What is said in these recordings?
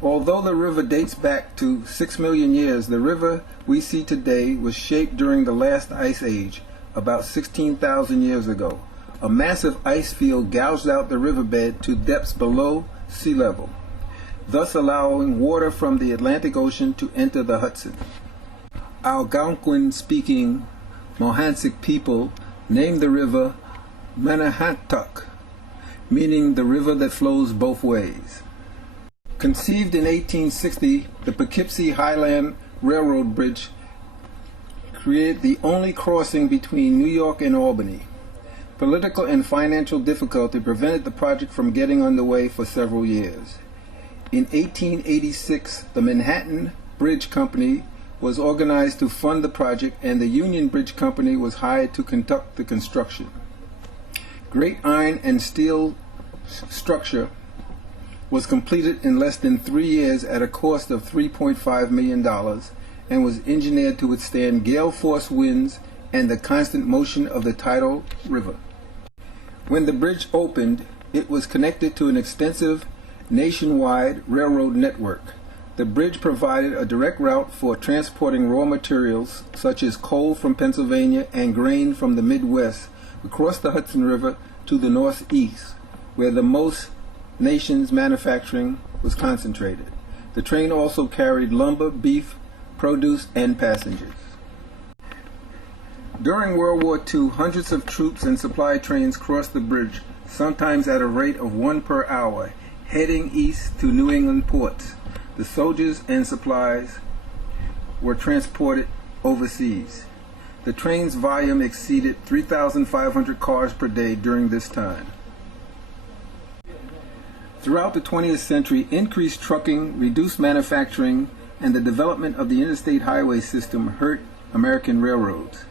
Although the river dates back to 6 million years, the river we see today was shaped during the last ice age, about 16,000 years ago. A massive ice field gouged out the riverbed to depths below sea level, thus allowing water from the Atlantic Ocean to enter the Hudson. Algonquin-speaking Mohansic people named the river Manahantuk, meaning the river that flows both ways. Conceived in 1860, the Poughkeepsie-Highland Railroad Bridge created the only crossing between New York and Albany. Political and financial difficulty prevented the project from getting underway for several years. In 1886, the Manhattan Bridge Company was organized to fund the project, and the Union Bridge Company was hired to conduct the construction. Great iron and steel structure was completed in less than 3 years at a cost of $3.5 million and was engineered to withstand gale force winds and the constant motion of the tidal river. When the bridge opened, it was connected to an extensive nationwide railroad network. The bridge provided a direct route for transporting raw materials such as coal from Pennsylvania and grain from the Midwest across the Hudson River to the northeast, where the most nation's manufacturing was concentrated. The train also carried lumber, beef, produce, and passengers. During World War II, hundreds of troops and supply trains crossed the bridge, sometimes at a rate of 1 per hour, heading east to New England ports. The soldiers and supplies were transported overseas. The train's volume exceeded 3,500 cars per day during this time. Throughout the 20th century, increased trucking, reduced manufacturing, and the development of the interstate highway system hurt American railroads.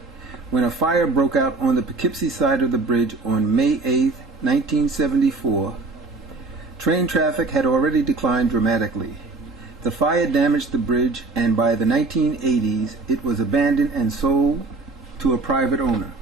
When a fire broke out on the Poughkeepsie side of the bridge on May 8, 1974, train traffic had already declined dramatically. The fire damaged the bridge, and by the 1980s, it was abandoned and sold to a private owner.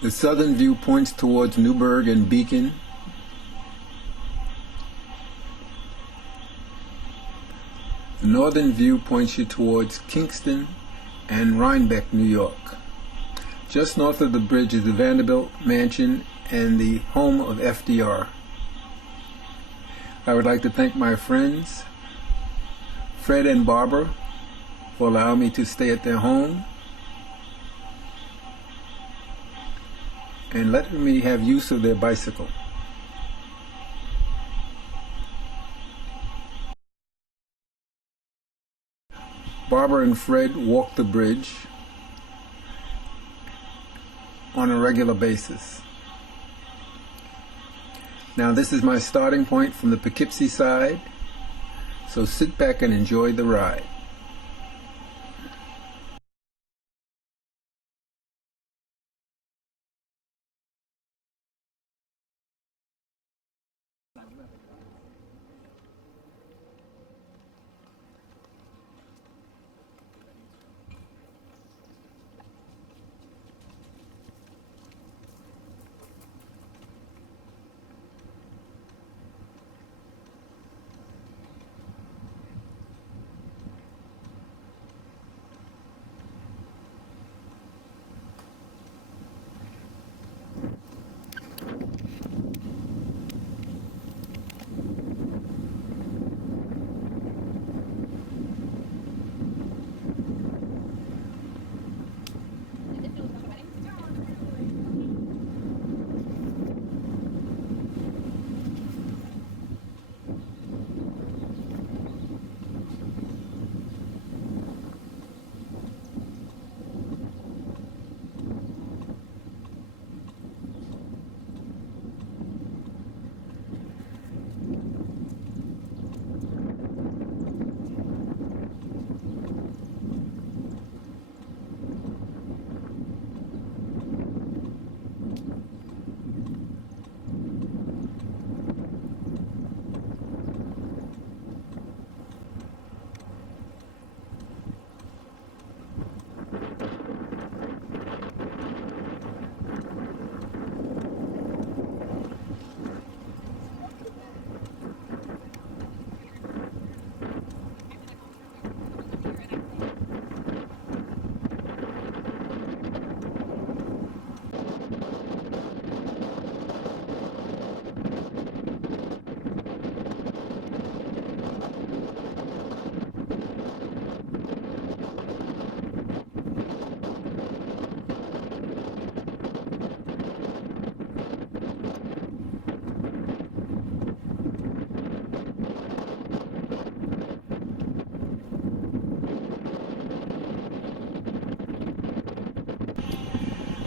The southern view points towards Newburgh and Beacon. The northern view points you towards Kingston and Rhinebeck, New York. Just north of the bridge is the Vanderbilt Mansion and the home of FDR. I would like to thank my friends, Fred and Barbara, for allowing me to stay at their home and letting me have use of their bicycle. Barbara and Fred walk the bridge on a regular basis. Now this is my starting point from the Poughkeepsie side, so sit back and enjoy the ride.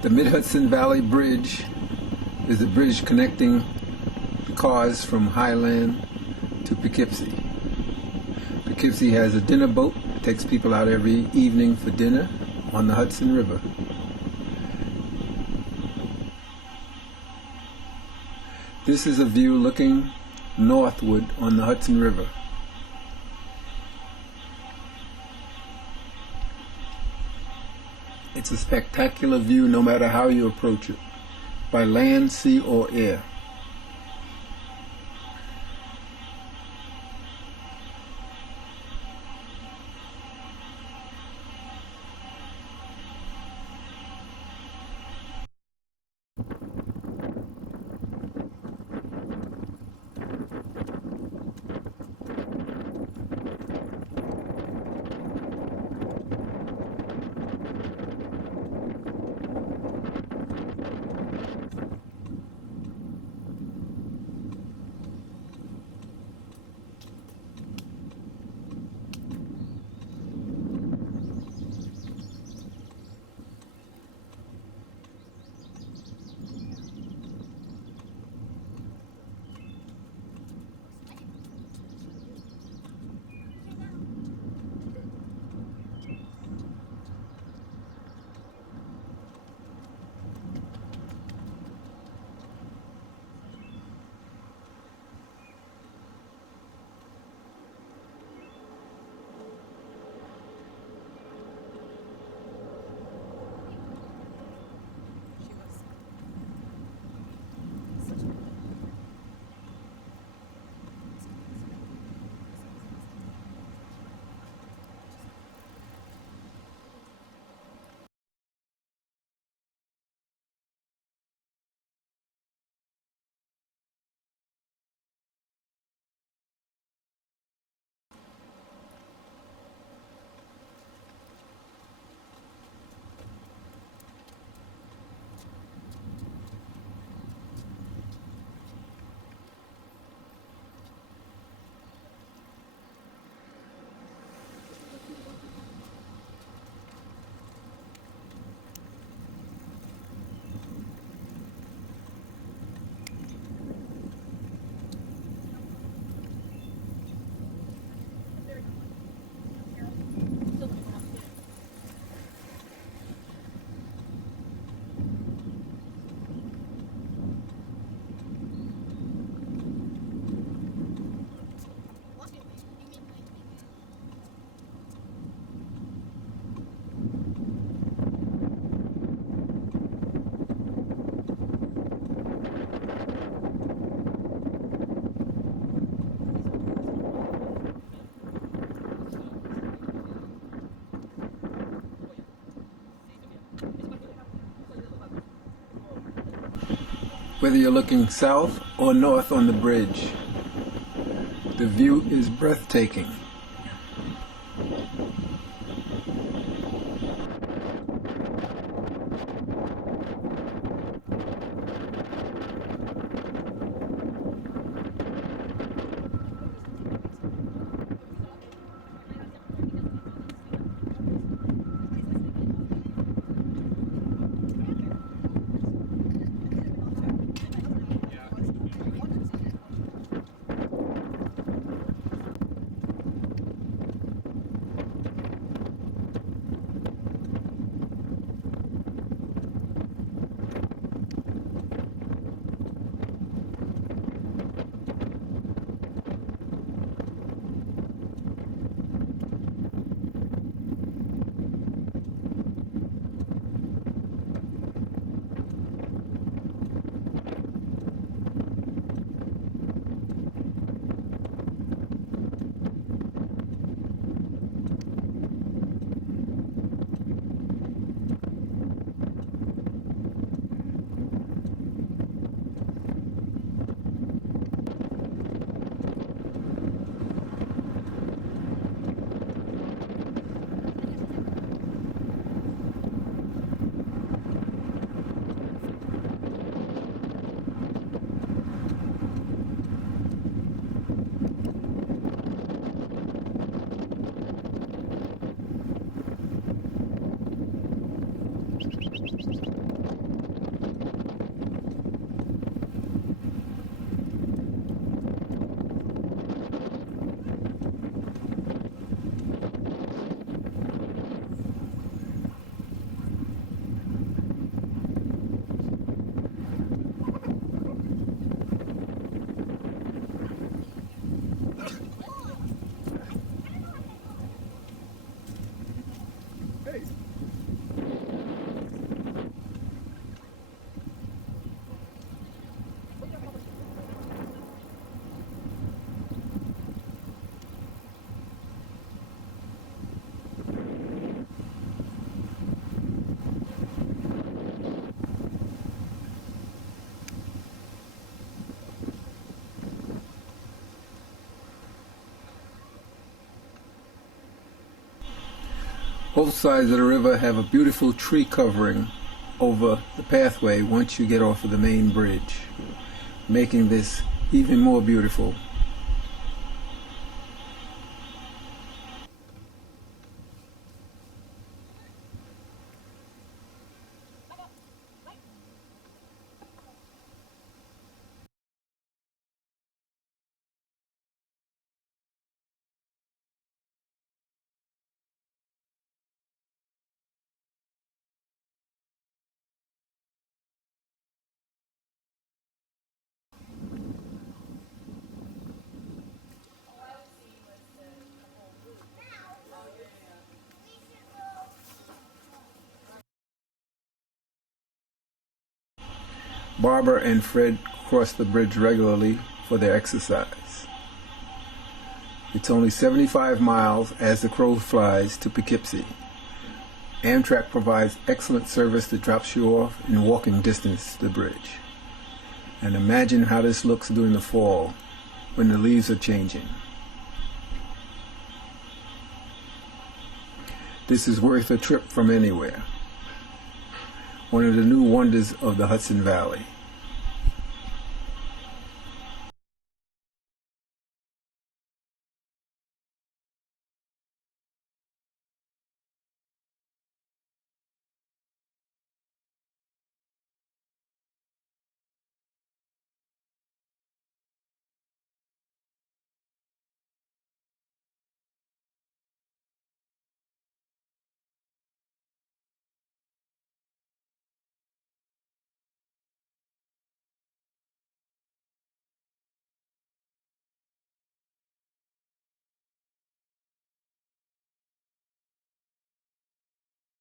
The Mid-Hudson Valley Bridge is the bridge connecting cars from Highland to Poughkeepsie. Poughkeepsie has a dinner boat that takes people out every evening for dinner on the Hudson River. This is a view looking northward on the Hudson River. It's a spectacular view no matter how you approach it, by land, sea, or air. Whether you're looking south or north on the bridge, the view is breathtaking. Both sides of the river have a beautiful tree covering over the pathway once you get off of the main bridge, making this even more beautiful. Barbara and Fred cross the bridge regularly for their exercise. It's only 75 miles as the crow flies to Poughkeepsie. Amtrak provides excellent service that drops you off in walking distance to the bridge. And imagine how this looks during the fall when the leaves are changing. This is worth a trip from anywhere. One of the new wonders of the Hudson Valley.